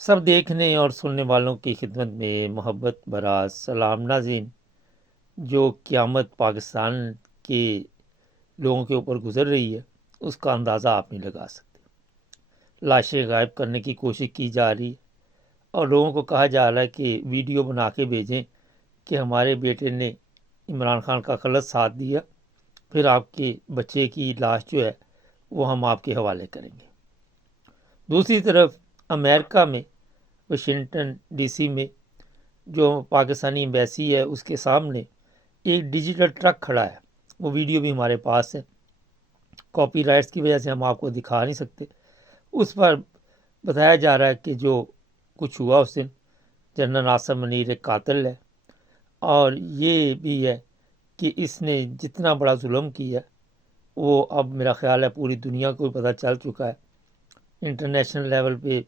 سب دیکھنے اور سننے والوں کی خدمت میں محبت برا سلام ناظرین. جو قیامت پاکستان کے لوگوں کے اوپر گزر رہی ہے اس کا اندازہ آپ نہیں لگا سکتے. لاشیں غائب کرنے کی کوشش کی جا رہی ہے اور لوگوں کو کہا جا رہا ہے کہ ویڈیو بنا کے بھیجیں کہ ہمارے بیٹے نے عمران خان کا غلط ساتھ دیا، پھر آپ کے بچے کی لاش جو ہے وہ ہم آپ کے حوالے کریں گے. دوسری طرف امریکہ میں واشنگٹن ڈی سی میں جو پاکستانی ایمبیسی ہے اس کے سامنے ایک ڈیجیٹل ٹرک کھڑا ہے. وہ ویڈیو بھی ہمارے پاس ہے، کاپی رائٹس کی وجہ سے ہم آپ کو دکھا نہیں سکتے. اس پر بتایا جا رہا ہے کہ جو کچھ ہوا اس دن جنرل ناصر منیر ایک قاتل ہے، اور یہ بھی ہے کہ اس نے جتنا بڑا ظلم کیا وہ اب میرا خیال ہے پوری دنیا کو پتہ چل چکا ہے. انٹرنیشنل لیول پہ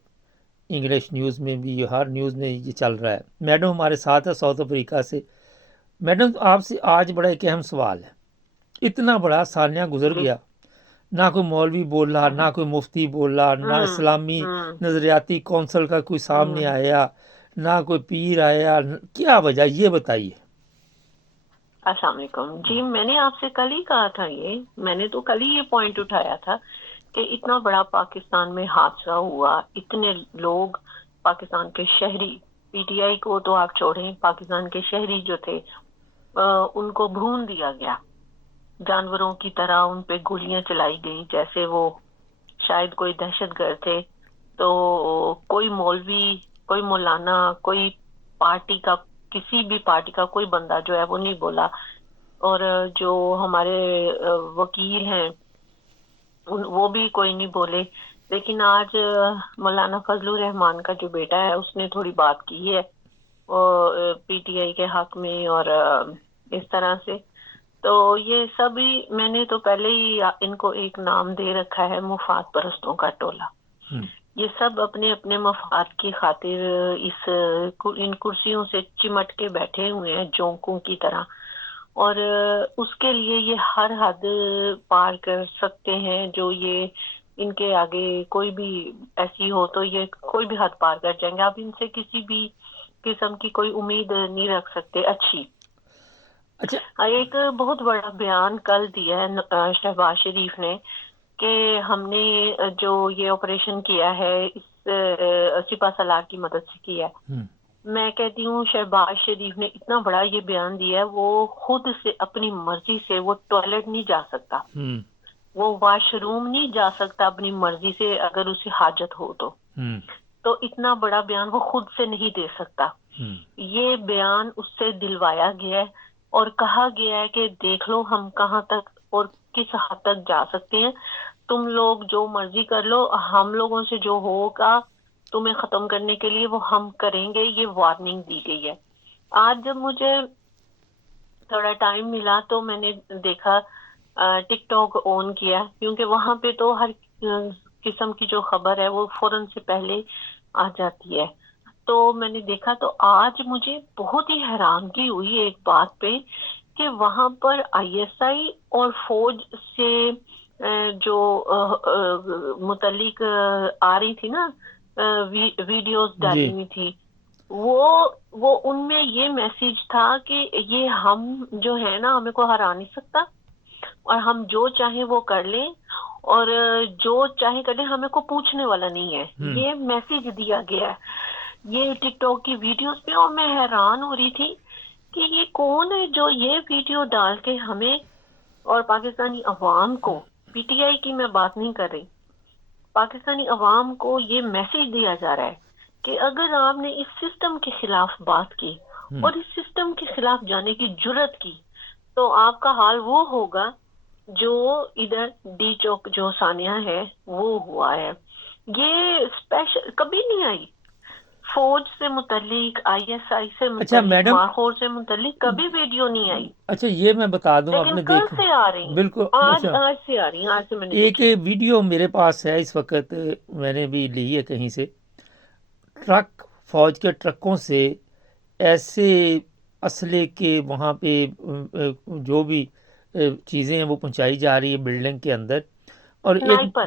انگلش نیوز میں بھی ہر نیوز میں یہ چل رہا ہے. میڈم ہمارے ساتھ ہے ساؤتھ افریقہ سے. میڈم آپ سے آج بڑا ایک اہم سوال ہے. اتنا بڑا سانیہ گزر جی گیا، نہ کوئی مولوی بولا، نہ کوئی مفتی بولا، نہ ہوں اسلامی ہوں نظریاتی کونسل کا کوئی سامنے ہوں آیا، نہ کوئی پیر آیا. کیا وجہ یہ بتائیے. السلام علیکم جی. میں نے آپ سے کل ہی کہا تھا، میں نے تو کل ہی یہ پوائنٹ اٹھایا تھا کہ اتنا بڑا پاکستان میں حادثہ ہوا، اتنے لوگ پاکستان کے شہری، پی ٹی آئی کو تو آپ چھوڑیں، پاکستان کے شہری جو تھے ان کو بھون دیا گیا، جانوروں کی طرح ان پہ گولیاں چلائی گئی جیسے وہ شاید کوئی دہشت گرد تھے. تو کوئی مولوی، کوئی مولانا، کوئی پارٹی کا، کسی بھی پارٹی کا کوئی بندہ جو ہے وہ نہیں بولا. اور جو ہمارے وکیل ہیں وہ بھی کوئی نہیں بولے. لیکن آج مولانا فضل الرحمان کا جو بیٹا ہے اس نے تھوڑی بات کی ہے پی ٹی آئی کے حق میں، اور اس طرح سے. تو یہ سبھی میں نے تو پہلے ہی ان کو ایک نام دے رکھا ہے، مفاد پرستوں کا ٹولہ. یہ سب اپنے اپنے مفاد کی خاطر ان کرسیوں سے چمٹ کے بیٹھے ہوئے ہیں جونکوں کی طرح، اور اس کے لیے یہ ہر حد پار کر سکتے ہیں. جو یہ ان کے آگے کوئی بھی ایسی ہو تو یہ کوئی بھی حد پار کر جائیں گے. آپ ان سے کسی بھی قسم کی کوئی امید نہیں رکھ سکتے اچھی. اچھا. ایک بہت بڑا بیان کل دیا ہے شہباز شریف نے کہ ہم نے جو یہ آپریشن کیا ہے اس سپہ سالار کی مدد سے کیا ہے. میں کہتی ہوں شہباز شریف نے اتنا بڑا یہ بیان دیا ہے، وہ خود سے اپنی مرضی سے وہ ٹوائلٹ نہیں جا سکتا، وہ واش روم نہیں جا سکتا اپنی مرضی سے اگر اسے حاجت ہو تو اتنا بڑا بیان وہ خود سے نہیں دے سکتا. یہ بیان اس سے دلوایا گیا ہے اور کہا گیا ہے کہ دیکھ لو ہم کہاں تک اور کس حد تک جا سکتے ہیں، تم لوگ جو مرضی کر لو، ہم لوگوں سے جو ہوگا تمہیں ختم کرنے کے لیے وہ ہم کریں گے. یہ وارننگ دی گئی ہے. آج جب مجھے تھوڑا ٹائم ملا تو میں نے دیکھا ٹک ٹاک آن کیا، کیونکہ وہاں پہ تو ہر قسم کی جو خبر ہے وہ فوراً سے پہلے آ جاتی ہے. تو میں نے دیکھا تو آج مجھے بہت ہی حیرانگی ہوئی ایک بات پہ کہ وہاں پر آئی ایس آئی اور فوج سے جو متعلق آ رہی تھی نا ویڈیوز ڈالی ہوئی تھی، وہ ان میں یہ میسیج تھا کہ یہ ہم جو ہے نا ہمیں کو ہرا نہیں سکتا، اور ہم جو چاہیں وہ کر لیں اور جو چاہیں کر لیں، ہمیں کو پوچھنے والا نہیں ہے. یہ میسیج دیا گیا ہے یہ ٹک ٹاک کی ویڈیوز پہ، اور میں حیران ہو رہی تھی کہ یہ کون ہے جو یہ ویڈیو ڈال کے ہمیں اور پاکستانی عوام کو، پی ٹی آئی کی میں بات نہیں کر رہی، پاکستانی عوام کو یہ میسیج دیا جا رہا ہے کہ اگر آپ نے اس سسٹم کے خلاف بات کی اور اس سسٹم کے خلاف جانے کی جرت کی تو آپ کا حال وہ ہوگا جو ادھر ڈی چوک جو ثانیہ ہے وہ ہوا ہے. یہ اسپیشل کبھی نہیں آئی فوج سے متعلق، آئی ایس آئی سے اچھا متعلق، میڈم، مارخور سے متعلق کبھی ویڈیو نہیں آئی. اچھا یہ میں بتا دوں، آپ لیکن نے کل دیکھا سے آ رہی ہیں، بالکل. اچھا آج سے آ رہی ہیں، آج سے میں نے ایک دیکھی. ویڈیو میرے پاس ہے اس وقت، میں نے بھی لی ہے کہیں سے. ٹرک، فوج کے ٹرکوں سے ایسے اسلحے کے وہاں پہ جو بھی چیزیں ہیں وہ پہنچائی جا رہی ہے بلڈنگ کے اندر، اور ایک سنائپر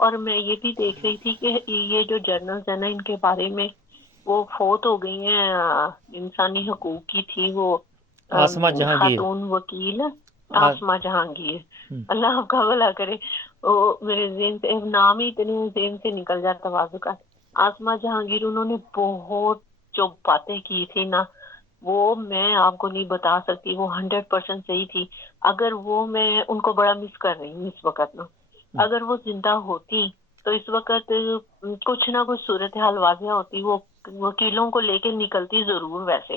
اور میں یہ بھی دیکھ رہی تھی کہ یہ جو جرنلز ہیں نا ان کے بارے میں وہ فوت ہو گئی ہیں. انسانی حقوق کی تھی وہ آسما جہانگیر. خاتون وکیل آ- آسما جہانگیر. ہم، اللہ آپ کا بھلا کرے. وہ میرے ذہن سے نام ہی اتنے ذہن سے نکل جاتا بازو کا. آسما جہانگیر انہوں نے بہت جو باتیں کی تھی نا وہ میں آپ کو نہیں بتا سکتی. وہ 100% صحیح تھی. اگر وہ میں ان کو بڑا مس کر رہی ہوں اس وقت نا. اگر وہ زندہ ہوتی تو اس وقت کچھ نہ کچھ صورتحال واضح ہوتی. وہ وکیلوں کو لے کے نکلتی ضرور ویسے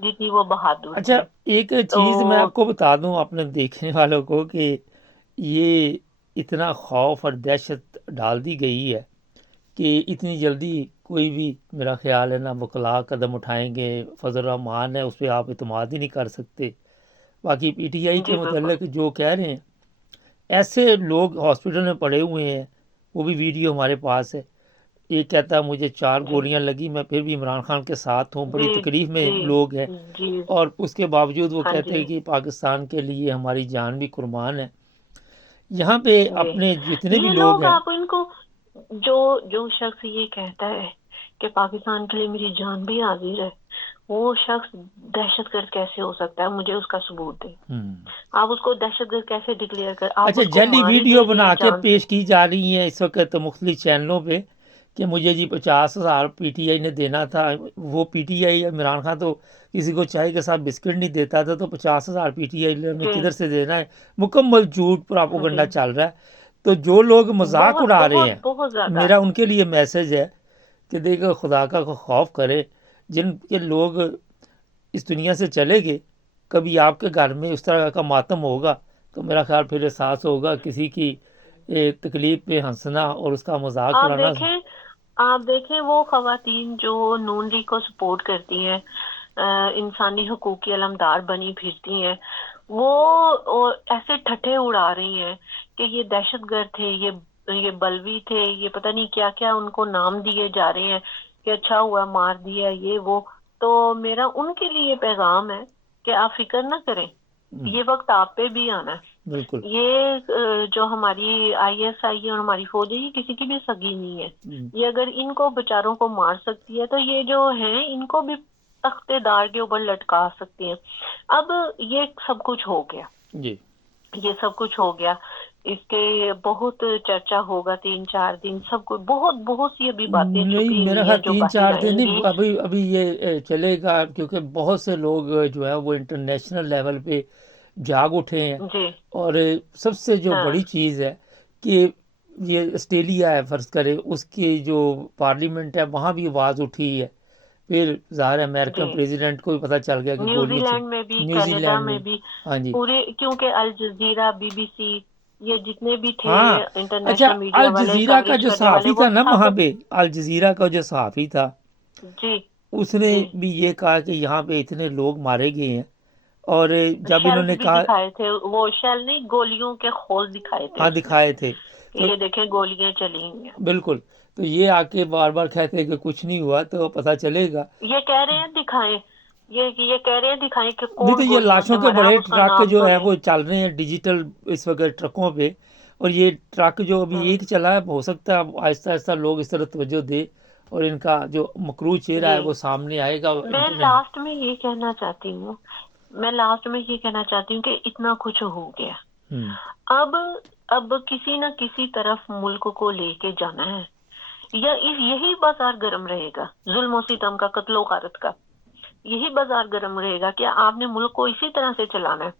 جتنی وہ بہادر اچھا تھی. ایک تو چیز میں آپ کو بتا دوں اپنے دیکھنے والوں کو کہ یہ اتنا خوف اور دہشت ڈال دی گئی ہے کہ اتنی جلدی کوئی بھی میرا خیال ہے نا وکلاء قدم اٹھائیں گے. فضل الرحمان ہے اس پہ آپ اعتماد ہی نہیں کر سکتے. باقی پی ٹی آئی کے جی بالکل متعلق جو کہہ رہے ہیں ایسے لوگ ہاسپٹل میں پڑے ہوئے ہیں. وہ بھی ویڈیو ہمارے پاس ہے. یہ کہتا ہے مجھے 4 جی گولیاں لگی میں پھر بھی عمران خان کے ساتھ ہوں. بڑی جی تکلیف میں جی لوگ ہیں جی اور اس کے باوجود وہ ہاں کہتے جی ہیں کہ پاکستان کے لیے ہماری جان بھی قربان ہے. یہاں پہ جی اپنے جتنے بھی یہ لوگ لوگ ہیں آپ ان کو جو شخص یہ کہتا ہے کہ پاکستان کے لیے میری جان بھی حاضر ہے وہ شخص دہشت گرد کیسے ہو سکتا ہے؟ مجھے اس کا ثبوت دیں. ہم، آپ اس کو دہشت گرد کیسے ڈکلیئر کر آپ اچھا اس کو جعلی مار ہی ویڈیو دے رہے ہیں بنا کے جان سے. پیش کی جا رہی ہیں اس وقت مختلف چینلوں پہ کہ مجھے جی 50,000 پی ٹی آئی نے دینا تھا. وہ P T I Imran Khan تو کسی کو چائے کے ساتھ بسکٹ نہیں دیتا تھا تو 50,000 پی ٹی آئی نے جی کدھر سے دینا ہے. مکمل جھوٹ جی پراپوگنڈا چل رہا ہے. تو جو لوگ مذاق بہت اڑا رہے بہت ہیں بہت زیادہ. میرا ان کے لیے میسج ہے کہ دیکھو خدا کا خوف کرے. جن کے لوگ اس دنیا سے چلے گئے کبھی آپ کے گھر میں اس طرح کا ماتم ہوگا تو میرا خیال پھر احساس ہوگا کسی کی تکلیف پہ ہنسنا اور اس کا مذاق اڑانا. آپ دیکھیں وہ خواتین جو نون لیگ کو سپورٹ کرتی ہیں انسانی حقوق کی علمدار بنی پھرتی ہیں وہ ایسے ٹھٹھے اڑا رہی ہیں کہ یہ دہشت گرد تھے یہ بلوی تھے یہ پتہ نہیں کیا کیا ان کو نام دیے جا رہے ہیں کہ اچھا ہوا مار دیا یہ وہ. تو میرا ان کے لیے پیغام ہے کہ آپ فکر نہ کریں یہ وقت آپ پہ بھی آنا ہے. بالکل یہ جو ہماری آئی ایس آئی ہے اور ہماری فوج ہے یہ کسی کی بھی سگی نہیں ہے. یہ اگر ان کو بیچاروں کو مار سکتی ہے تو یہ جو ہیں ان کو بھی تختے دار کے اوپر لٹکا سکتی ہیں. اب یہ سب کچھ ہو گیا جی یہ سب کچھ ہو گیا. اس کے بہت چرچا ہوگا 3-4 دن سب کچھ بہت بہت سی ابھی باتیں نہیں چھپی میرا ہوئی ہیں خیال جو 3-4 باہر دن آئیں گی. نہیں ابھی یہ چلے گا کیونکہ بہت سے لوگ جو ہے وہ انٹرنیشنل لیول پہ جاگ اٹھے ہیں. جی اور سب سے جو ہاں بڑی چیز ہے کہ یہ آسٹریلیا ہے فرض کرے اس کی جو پارلیمنٹ ہے وہاں بھی آواز اٹھی ہے. پھر ظاہر ہے جی امریکن پریزیڈنٹ کو بھی پتہ چل گیا کہ نیوزی گولیاں لینڈ میں بھی نیوزی کینیڈا لینڈ میں بھی ہاں جی پورے کیونکہ الجزیرہ بی بی سی یہ جتنے بھی تھے ہاں. اچھا انٹرنیشنل میڈیا والے الجزیرہ کا کوریج جو کرنے والے صحافی وہ تھا نا سب. وہاں پہ الجزیرہ کا جو صحافی تھا جی اس نے جی بھی یہ کہا کہ یہاں پہ اتنے لوگ مارے گئے ہیں. اور جب انہوں شیلز نے بھی کہا دکھائے تھے وہ شیل نہیں گولیوں کے خول دکھائے تھے ہاں اس نے دکھائے تھے کہ تو یہ دیکھیں گولیاں چلی ہیں. بالکل. تو یہ آ کے بار بار کہتے ہیں کہ کچھ نہیں ہوا تو پتہ چلے گا. یہ کہہ رہے ہیں دکھائیں یہ کہہ رہے ہیں دکھائیں کہ نہیں تو کون یہ گولیوں لاشوں سے کے مرا بڑے آپ اس کا ٹرک نام جو تو ہے لیں. وہ چل رہے ہیں ڈیجیٹل اس وقت ٹرکوں پہ. اور یہ ٹرک جو ابھی ایک چلا ہے ہو سکتا ہے آہستہ آہستہ لوگ اس طرح توجہ دے اور ان کا جو مکروہ چہرہ ہے جی وہ سامنے آئے گا میں انٹرنیٹ. لاسٹ میں یہ کہنا چاہتی ہوں کہ اتنا کچھ ہو گیا ہم، اب کسی نہ کسی طرف ملک کو لے کے جانا ہے یا یہی بازار گرم رہے گا ظلم و ستم کا قتل و غارت کا. یہی بازار گرم رہے گا کہ آپ نے ملک کو اسی طرح سے چلانا ہے.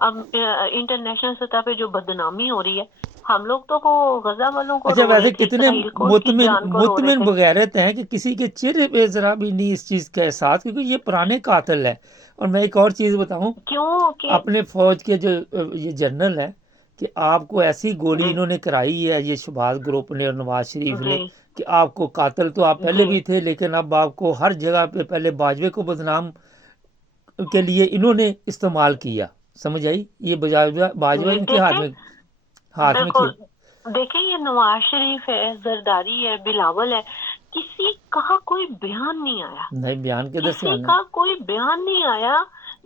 اب انٹرنیشنل سطح پہ جو بدنامی ہو رہی ہے ہم لوگ تو غزہ والوں کو اچھا رو رہے ویسے تھے کتنے اسرائیل کو کی مطمئن جان کو رو رہے مطمئن تھے. بغیرت ہیں کہ کسی کے چہرے پہ ذرا بھی نہیں اس چیز کا احساس کیونکہ یہ پرانے قاتل ہیں. اور میں ایک اور چیز بتاؤں کیوں کہ اپنے فوج کے جو یہ جنرل ہیں کہ آپ کو ایسی گولی جی انہوں نے کرائی ہے یہ شہباز گروپ نے اور نواز شریف نے جی کہ آپ کو قاتل تو آپ پہلے جی بھی تھے لیکن اب آپ کو ہر جگہ پہ پہلے باجوے کو بدنام کے لیے انہوں نے استعمال کیا. سمجھ آئی یہ باجوہ جی ان کے دیکھیں ہاتھ میں کیا. بالکل دیکھیں یہ نواز شریف ہے زرداری ہے بلاول ہے کسی کا کوئی بیان نہیں آیا نہیں بیان کدھر سے کسی آنا کا کوئی بیان نہیں آیا